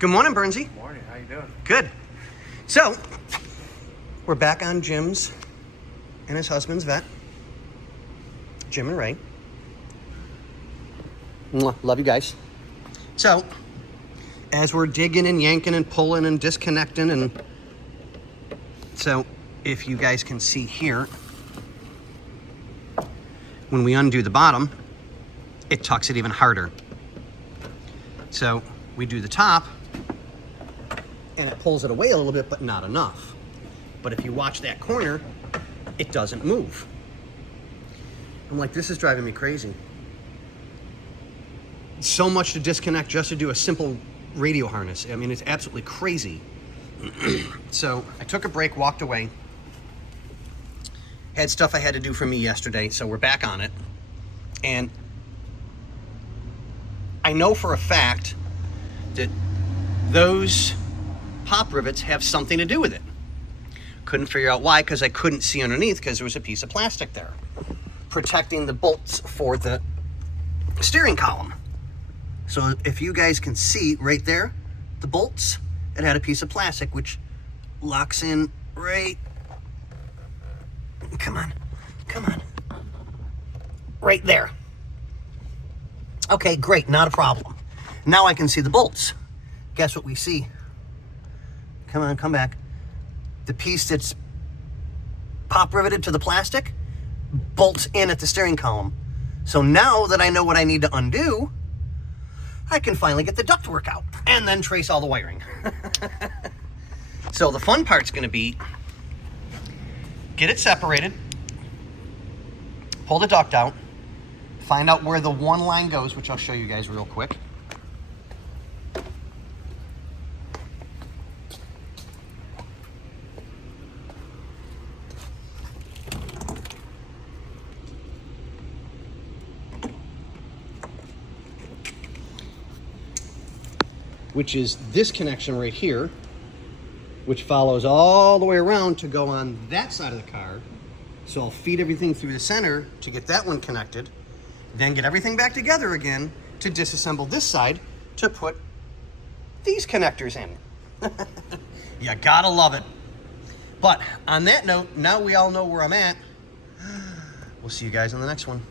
Good morning, Bernsey. Good morning. How you doing? Good. So, we're back on Jim's and his husband's vet. Jim and Ray. Mwah. Love you guys. So, as we're digging and yanking and pulling and disconnecting, and so if you guys can see here, when we undo the bottom, it tucks it even harder. So we do the top and it pulls it away a little bit, but not enough. But if you watch that corner, it doesn't move. I'm like, this is driving me crazy. So much to disconnect just to do a simple radio harness. I mean, it's absolutely crazy. So I took a break, walked away. Had stuff I had to do for me yesterday, so we're back on it. And I know for a fact that those pop rivets have something to do with it. Couldn't figure out why, because I couldn't see underneath because there was a piece of plastic there protecting the bolts for the steering column. So if you guys can see right there, the bolts, it had a piece of plastic which locks in right, come on, right there. Okay, great, not a problem. Now I can see the bolts. Guess what we see? Come on, come back. The piece that's pop riveted to the plastic bolts in at the steering column. So now that I know what I need to undo, I can finally get the ductwork out and then trace all the wiring. So the fun part's gonna be get it separated, pull the duct out, find out where the one line goes, which I'll show you guys real quick. Which is this connection right here, which follows all the way around to go on that side of the car. So I'll feed everything through the center to get that one connected, then get everything back together again to disassemble this side to put these connectors in. You gotta love it. But on that note, now we all know where I'm at. We'll see you guys on the next one.